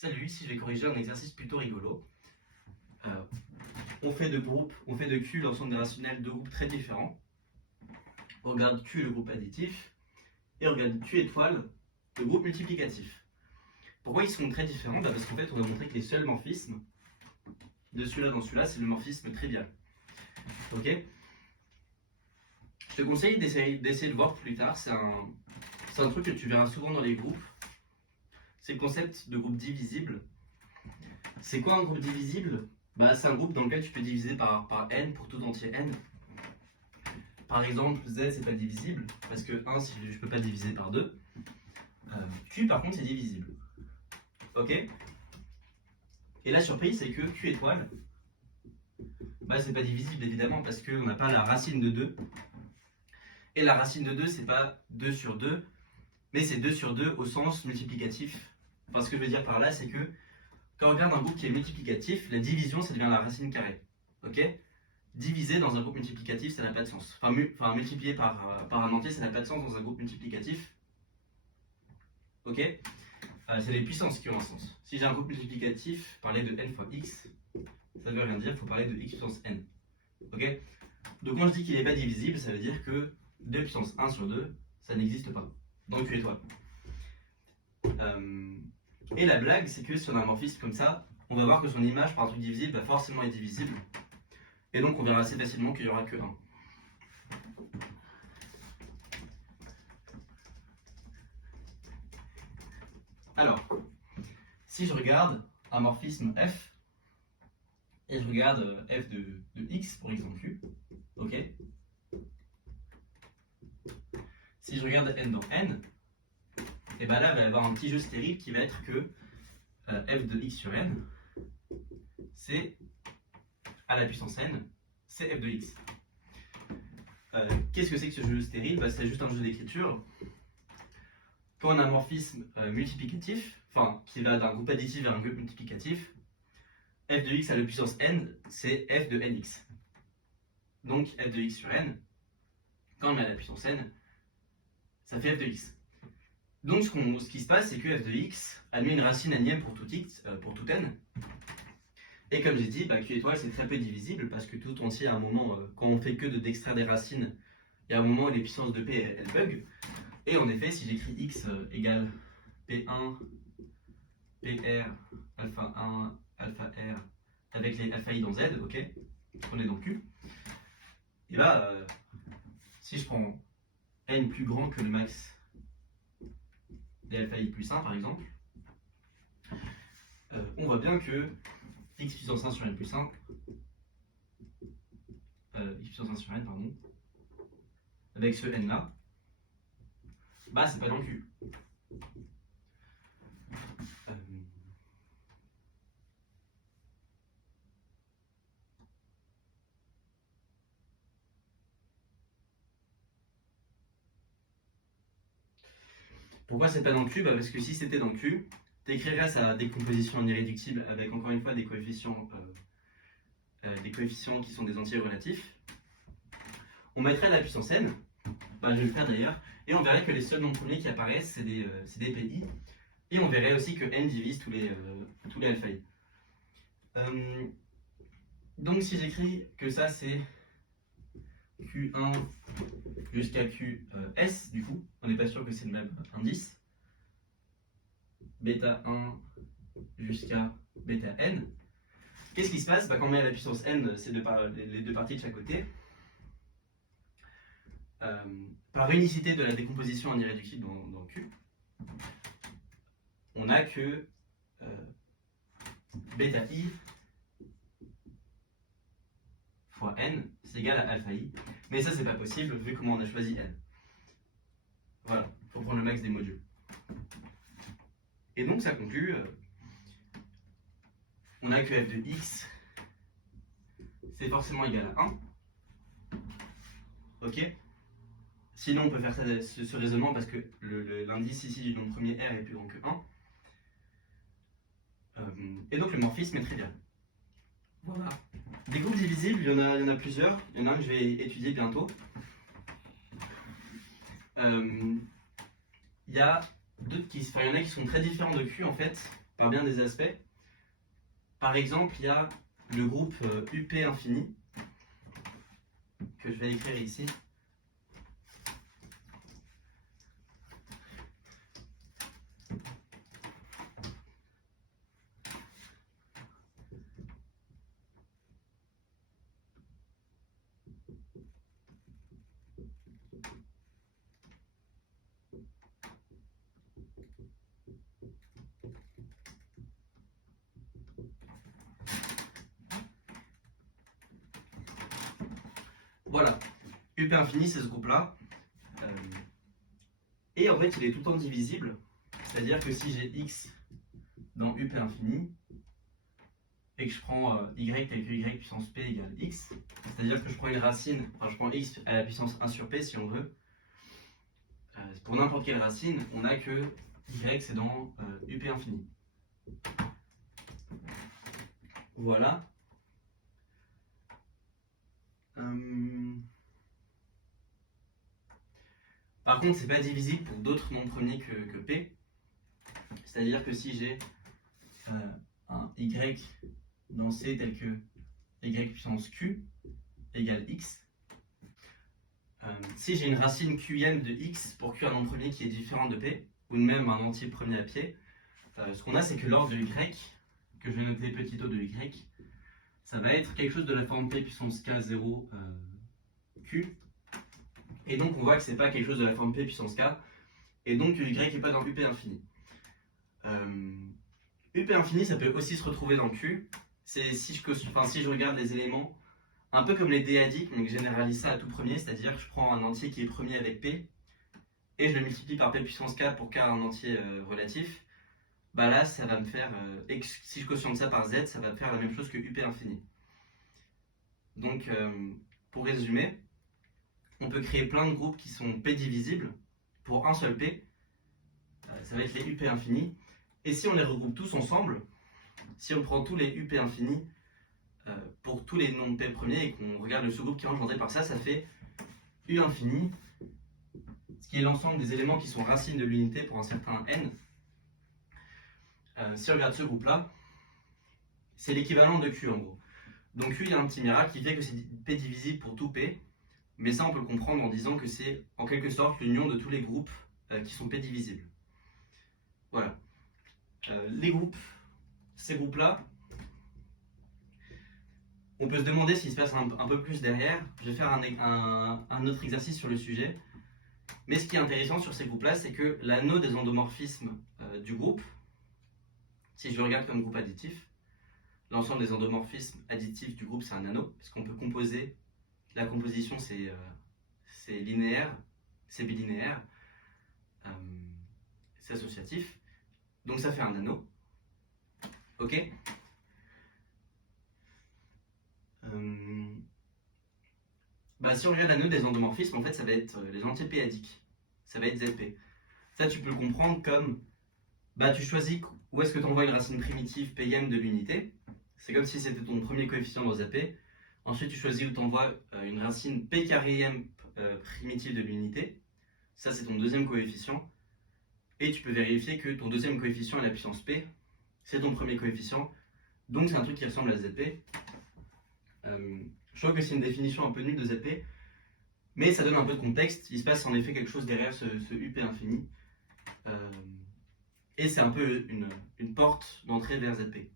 Salut, ici je vais corriger un exercice plutôt rigolo. On fait de Q l'ensemble des rationnels de groupes très différents. On regarde Q le groupe additif et on regarde Q étoile le groupe multiplicatif. Pourquoi ils sont très différents? Parce qu'en fait on a montré que les seuls morphismes de celui-là dans celui-là, c'est le morphisme trivial. Ok? Je te conseille d'essayer de voir plus tard, c'est un truc que tu verras souvent dans les groupes. C'est le concept de groupe divisible. C'est quoi un groupe divisible? C'est un groupe dans lequel tu peux diviser par n pour tout entier n. Par exemple, z c'est pas divisible, parce que 1 si je peux pas diviser par 2. Q par contre c'est divisible. Ok? Et la surprise c'est que Q étoile, c'est pas divisible évidemment, parce qu'on n'a pas la racine de 2. Et la racine de 2 c'est pas 2 sur 2, mais c'est 2 sur 2 au sens multiplicatif. Enfin, ce que je veux dire par là, c'est que quand on regarde un groupe qui est multiplicatif, la division, ça devient la racine carrée. Ok? Diviser dans un groupe multiplicatif, ça n'a pas de sens. Enfin, multiplier par un entier, ça n'a pas de sens dans un groupe multiplicatif. Ok? C'est les puissances qui ont un sens. Si j'ai un groupe multiplicatif, parler de n fois x, ça ne veut rien dire, il faut parler de x puissance n. Ok? Donc quand je dis qu'il n'est pas divisible, ça veut dire que 2 puissance 1 sur 2, ça n'existe pas dans Q étoile. Et la blague, c'est que si on a un morphisme comme ça, on va voir que son image par un truc divisible va forcément être divisible. Et donc on verra assez facilement qu'il n'y aura que 1. Alors, si je regarde un morphisme f, et je regarde f de x pour x dans Q, ok? Si je regarde n dans n, et là, il va y avoir un petit jeu stérile qui va être que f de x sur n, c'est à la puissance n, c'est f de x. Qu'est-ce que c'est que ce jeu stérile? C'est juste un jeu d'écriture. Quand on a un morphisme multiplicatif, enfin qui va d'un groupe additif vers un groupe multiplicatif, f de x à la puissance n, c'est f de nx. Donc f de x sur n, quand on met à la puissance n, ça fait f de x. Donc ce qui se passe, c'est que f de x admet une racine n pour tout x, pour tout n. Et comme j'ai dit, Q étoile c'est très peu divisible parce que tout entier à un moment, quand on fait que d'extraire des racines, il y a un moment où les puissances de p elles bug. Et en effet, si j'écris x égale p1, pr, alpha 1, alpha r, avec les alpha i dans z, ok, on est dans Q, et si je prends n plus grand que le max des alpha i plus 1 par exemple, on voit bien que x puissance 1 sur n plus 1, x puissance 1 sur n, pardon, avec ce n là, c'est pas dans Q. Pourquoi c'est pas dans Q? Parce que si c'était dans Q, tu écrirais sa décomposition en irréductible avec encore une fois des coefficients qui sont des entiers relatifs. On mettrait la puissance n, je vais le faire d'ailleurs, et on verrait que les seuls nombres premiers qui apparaissent, c'est des PI, et on verrait aussi que n divise tous les alpha i. Donc si j'écris que ça c'est Q1 jusqu'à QS, du coup, on n'est pas sûr que c'est le même indice. Bêta 1 jusqu'à bêta n. Qu'est-ce qui se passe? Quand on met à la puissance n, c'est les deux parties de chaque côté. Par unicité de la décomposition en irréductible dans Q, on n'a que bêta i fois n, c'est égal à alpha i. Mais ça, c'est pas possible vu comment on a choisi n. Voilà, il faut prendre le max des modules. Et donc, ça conclut, on a que f de x, c'est forcément égal à 1. Ok? Sinon, on peut faire ce raisonnement parce que l'indice ici du nombre premier r est plus grand que 1. Et donc, le morphisme est trivial. Voilà. Des groupes divisibles, il y en a plusieurs. Il y en a un que je vais étudier bientôt. Il y en a qui sont très différents de Q en fait, par bien des aspects. Par exemple, il y a le groupe UP infini, que je vais écrire ici. Voilà, UP infini, c'est ce groupe-là. Et en fait, il est tout le temps divisible. C'est-à-dire que si j'ai x dans UP infini, et que je prends y tel que y puissance p égale x, c'est-à-dire que je prends une racine, enfin je prends x à la puissance 1 sur p si on veut, pour n'importe quelle racine, on a que y c'est dans UP infini. Voilà. Par contre, c'est pas divisible pour d'autres nombres premiers que p. C'est-à-dire que si j'ai un y dans c tel que y puissance q égale x, si j'ai une racine qm de x pour q un nombre premier qui est différent de p, ou même un entier premier à pied, ce qu'on a c'est que l'ordre de y, que je vais noter petit o de y, ça va être quelque chose de la forme p puissance k0 q, et donc on voit que c'est pas quelque chose de la forme p puissance k, et donc y n'est pas dans UP infini. UP infini, ça peut aussi se retrouver dans Q. C'est si je regarde les éléments, un peu comme les déadiques, mais que je généralise ça à tout premier, c'est-à-dire que je prends un entier qui est premier avec P, et je le multiplie par P puissance K pour K un entier relatif. Bah là, ça va me faire, si je quotiente ça par Z, ça va me faire la même chose que UP infini. Donc, pour résumer, on peut créer plein de groupes qui sont P divisibles pour un seul P. Ça va être les UP infinis. Et si on les regroupe tous ensemble, si on prend tous les UP infinis pour tous les nombres P premiers et qu'on regarde le sous-groupe qui est engendré par ça, ça fait U infini, ce qui est l'ensemble des éléments qui sont racines de l'unité pour un certain n. Si on regarde ce groupe-là, c'est l'équivalent de Q en gros. Donc Q, il y a un petit miracle qui fait que c'est P divisible pour tout P, mais ça on peut le comprendre en disant que c'est en quelque sorte l'union de tous les groupes qui sont P divisibles. Voilà. Les groupes, ces groupes-là, on peut se demander ce qui se passe un peu plus derrière. Je vais faire un autre exercice sur le sujet. Mais ce qui est intéressant sur ces groupes-là, c'est que l'anneau des endomorphismes du groupe, si je le regarde comme groupe additif, l'ensemble des endomorphismes additifs du groupe, c'est un anneau, parce qu'on peut composer, la composition c'est linéaire, c'est bilinéaire, c'est associatif, donc ça fait un anneau. Ok. Si on regarde l'anneau des endomorphismes, en fait, ça va être les entiers p-adiques. Ça va être ZP. Ça, tu peux le comprendre comme tu choisis où est-ce que tu envoies une racine primitive pm de l'unité. C'est comme si c'était ton premier coefficient dans ZP. Ensuite, tu choisis où tu envoies une racine p carré primitive de l'unité. Ça, c'est ton deuxième coefficient. Et tu peux vérifier que ton deuxième coefficient est la puissance p. C'est ton premier coefficient. Donc, c'est un truc qui ressemble à ZP. Je trouve que c'est une définition un peu nulle de ZP, mais ça donne un peu de contexte. Il se passe en effet quelque chose derrière ce UP infini, et c'est un peu une porte d'entrée vers ZP.